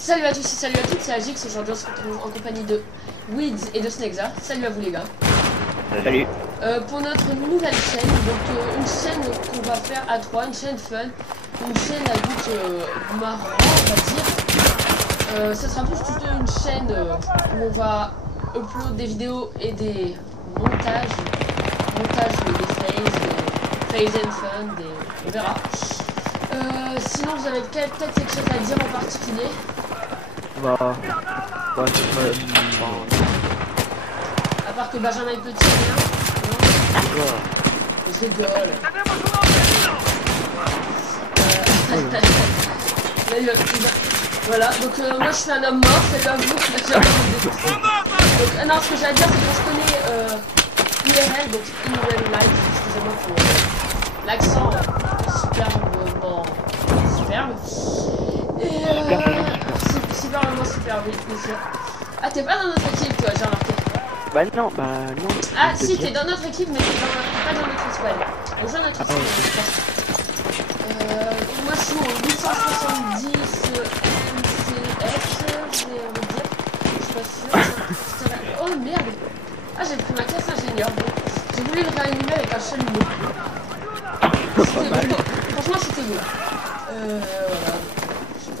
Salut à tous et salut à toutes, c'est Agix. Aujourd'hui on se retrouve en compagnie de Weeds et de Snexar. Salut à vous les gars. Salut. Pour notre nouvelle chaîne, donc une chaîne qu'on va faire à 3, une chaîne fun, une chaîne à but marrant on va dire. Ça sera plus plutôt une chaîne où on va upload des vidéos et des montages des phase and fun, on verra. Sinon vous avez peut-être quelque chose à dire en particulier? À part que Benjamin est petit, rien. Non, je rigole. Voilà, donc moi je suis un homme mort, c'est comme vous. Donc, non, ce que j'ai à dire c'est qu'on se connaît IRL, donc in real life, excusez-moi pour l'accent superbe. Et super, oui, bien sûr. Ah, t'es pas dans notre équipe, toi, j'ai remarqué. Non. Ah, si, t'es dans notre équipe, mais t'es pas dans notre squad. On joue à notre équipe. Moi, je joue au 870 MCS, je vais vous dire. Je suis pas sûr. Oh merde! Ah, j'ai pris ma classe ingénieur. J'ai voulu le réanimer avec un chalumeau. Franchement, c'était beau.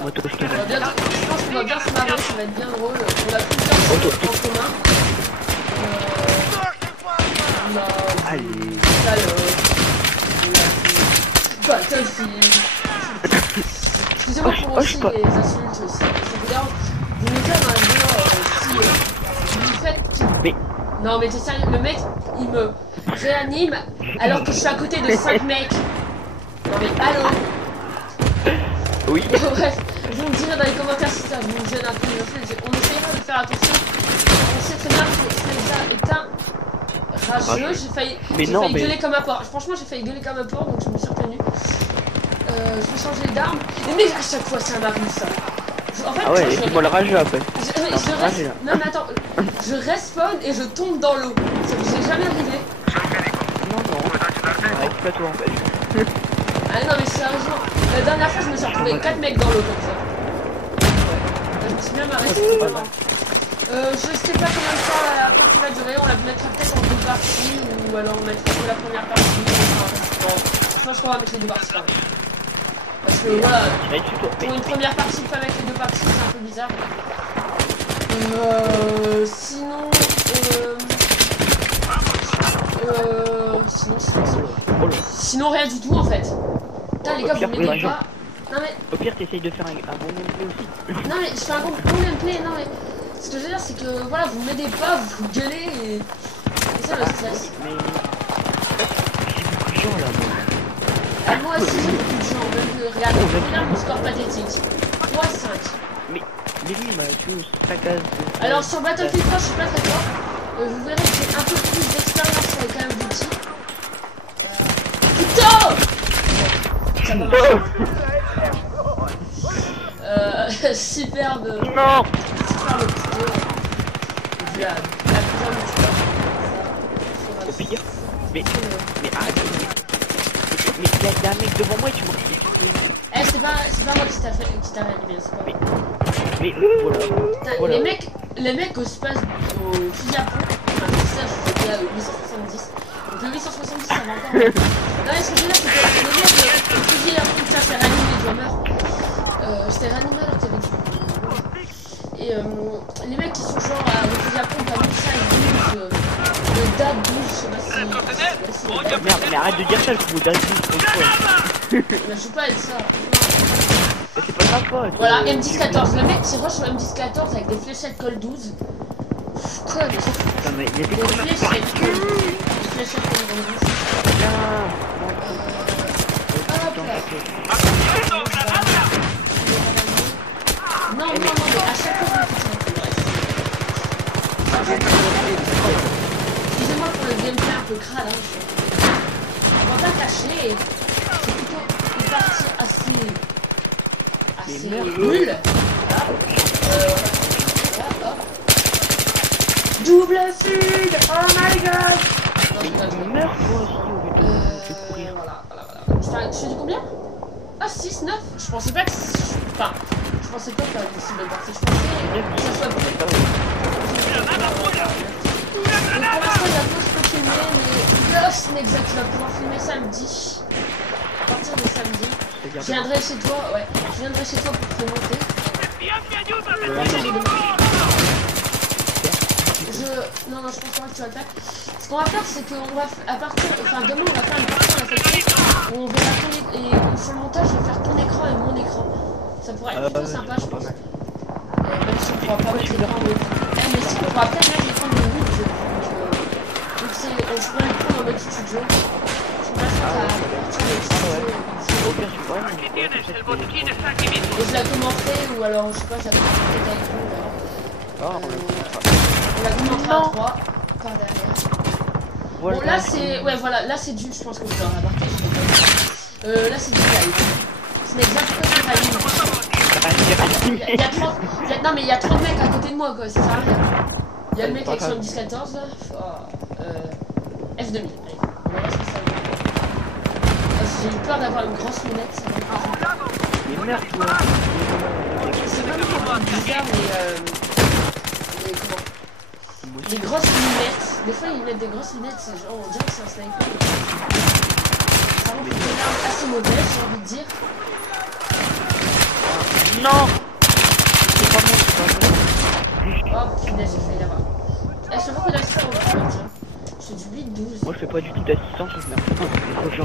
Voilà. Je pense qu'on va bien se marrer, ça va être bien drôle. On a plusieurs choses en commun. Allez. Battlefield. Excusez-moi pour aussi les insultes aussi. Vous me faites un jeu si vous faites. Mais. Non mais t'es sérieux, le mec il me réanime alors que je suis à côté de 5 mecs. Non mais allô. Oui. Bref, vous me direz dans les commentaires si ça vous gêne un peu. On essaiera de faire attention. On sait très bien que Snexar est un rageux. J'ai failli gueuler comme un porc. Franchement, j'ai failli gueuler comme un porc, donc je me suis retenu. Je vais changer d'arme. Mais à chaque fois, c'est un baril ça. En fait, ah ouais, c'est moi le rageux après. Non mais attends, je respawn et je tombe dans l'eau. Ça vous est jamais arrivé? Non. Avec pas toi en fait. Ah non mais sérieusement, la dernière fois je me suis retrouvé 4 mecs dans l'eau comme ça. Je me suis bien marré. Je sais pas combien de temps la partie va durer, on la mettra peut-être en 2 parties ou alors on mettra que la première partie. Je pense qu'on va mettre les 2 parties quand même. Parce que voilà, pour une première partie de pas mettre les 2 parties c'est un peu bizarre. Sinon rien du tout en fait. Putain les gars vous m'aidez pas. Non mais. Au pire t'essayes de faire un bon gameplay aussi. Non mais je fais un bon gameplay, non mais. Ce que je veux dire c'est que voilà vous m'aidez pas, vous gueulez et. C'est ça le stress. Mais. J'ai beaucoup de gens là moi. Ah, moi aussi j'ai beaucoup de gens, regarde mon score pathétique. 3-5. Mais oui tu ça casse. Alors sur Battlefield 3 je suis pas très fort. Vous verrez que j'ai un peu plus d'expérience sur les Call of Duty. Putain! Ça va marcher. Superbe. Non! Superbe couteau. La plusieurs Au pire. Mais arrête. Mais il y a un mec devant moi et tu m'as dit. Eh c'est pas moi qui t'a réanimé, c'est pas moi. Mais voilà. Les mecs au space au fusil à pompe, ça je faisais au 870. Donc le 870 ça va encore. Non mais ce que je veux dire c'est que les mecs au fusil à pompe, ça c'est réanimé, je meurs. J'étais réanimé alors qu'il y avait du. Et les mecs qui sont genre au fusil à pompe à 1512, le DAT 12, je sais pas si. Merde, mais arrête de dire ça, le DAT 12 pour une fois. Mais je joue pas avec ça. C'est pas ma faute. Voilà, M10-14. Le mec qui rush sur M10-14 avec des fléchettes Col 12. Quoi, mais c'est. Non, mais il y a des fléchettes Col 12. Des fléchettes Col 12. Non, mais à chaque fois, excusez-moi pour le gameplay un peu crade, hein. On va pas cacher. C'est plutôt une partie assez nul. Double feed. Oh my god. Non, meurs toi aussi au lieu de courir. Voilà. Je fais du combien? Ah 6, 9. Je pensais pas que. Enfin, je Je pensais pas faire une si belle partie. Je pensais que ça soit plus. Donc pour l'instant, il a pas trop filmé, mais là, Snexac, tu vas pouvoir filmer samedi. À partir de samedi. Je viendrai chez toi, ouais. Je viendrai chez toi pour te monter. Non, je pense pas que tu vas le faire. Ce qu'on va faire, c'est qu'on va à partir. Enfin, demain, on va faire une partie à la factory où on verra ton et sur le montage, je vais faire ton écran et mon écran. Ça pourrait être plutôt sympa, je pense. Même si on pourra pas mettre l'écran de. Mais si, on pourra peut-être mettre l'écran de Wood. Donc, je pourrais le prendre en mode studio. Je me laisse à partir de studio. Et je la commenterai, ou alors, je sais pas, je la commenterai peut-être avec vous. On la commentera à 3 par derrière. Bon, là c'est. Ouais, voilà, là c'est du. Je pense que je dois remarquer. Là c'est du live. C'est exactement ce que il y a 30. Non, mais il y a 30 mecs à côté de moi, quoi. Ça sert à rien. Il y a le mec avec son 10-14 là. F2000. Allez, on va voir ce que ça veut. J'ai eu peur d'avoir une grosse lunette. Ça va pas. Mais merde, toi. C'est vraiment bizarre, mais comment? Des grosses lunettes. Des fois ils mettent des grosses lunettes, c'est genre on dirait que c'est un sniper. Ça rend une arme assez mauvaise, j'ai envie de dire. Non. C'est pas moi. Oh punaise, j'ai failli l'avoir. Eh, je sais pas que d'assistance on va faire déjà. Je fais du 8-12. Moi je fais pas du tout d'assistance, je merde. C'est trop chiant.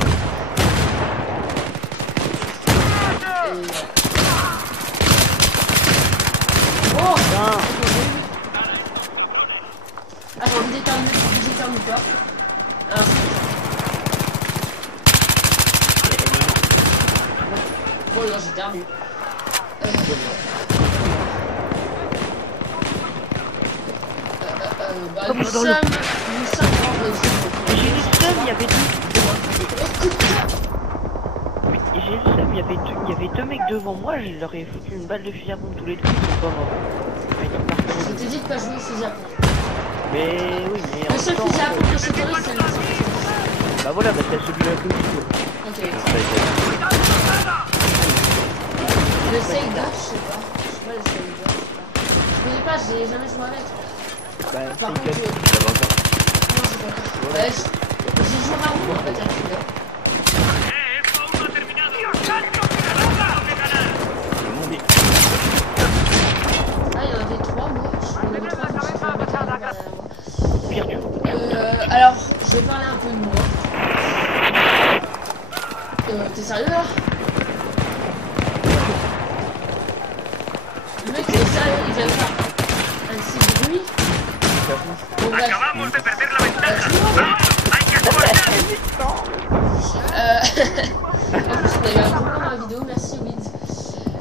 Oh putain. Ah, j'ai envie d'éternuer, j'éternue pas. Ah, bon, là, j'éternue. Bah, nous sommes vendredi. J'ai eu le seum, il y avait deux. Oui, j'ai eu le seum, il y avait deux mecs devant moi, je leur ai foutu une balle de fusil à pompe tous les deux, ils sont pas morts. Je t'ai dit de pas jouer au fusil à pompe. Mais oui, mais le seul fusil à pompe que je t'autorise, c'est le fusil. Bah voilà, bah c'est celui-là que je joue. Ok. Le Seiga, je sais pas. Je sais pas le Seiga. Je connais pas, j'ai jamais joué avec. Bah, par contre, non, j'ai pas encore. Ouais, j'y joue rarement, on va dire celui-là. Ah, il y en avait 3, moi. Il y en avait 3, je me suis fait un mec à la dernière fois. Alors, je vais parler un peu de moi. T'es sérieux là? Le mec il est sérieux, il vient de faire un petit bruit. Bon, bref. En plus on a eu un problème dans la vidéo, merci Wiz.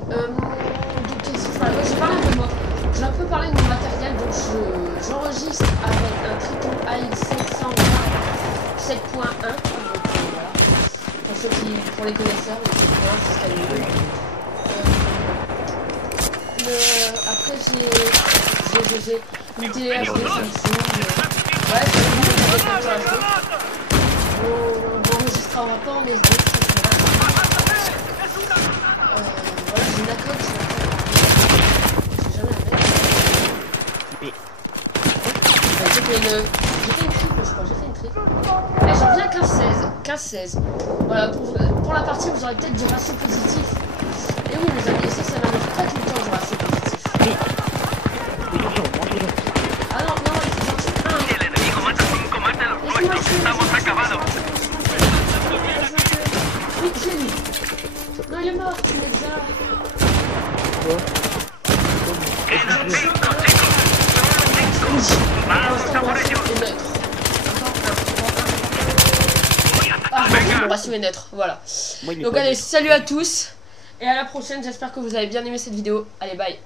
Donc qu'est-ce que je parle? J'ai parlé un peu de moi. J'ai un peu parlé de mon matériel, donc j'enregistre avec un Triton AX720 7.1. Pour les connaisseurs, c'est ce qu'il y a. Après j'ai une TS de Samsung. Ouais, c'est une on enregistrera pas en SD. Voilà, j'ai une ACOG. J'ai jamais la j'ai fait une triple, je crois. J'ai fait une triple. Et j'en viens 15-16. Voilà, pour la partie, vous aurez peut-être du ratio positif. Et oui, les amis, ça n'arrive pas tout le temps du ratio positif. Ah non, il faut sortir un. Laisse-moi le oui, je l'ai mis. Non, il est mort, tu l'exas. Mon ratio est neutre, voilà. Donc allez, salut à tous et à la prochaine, j'espère que vous avez bien aimé cette vidéo. Allez, bye.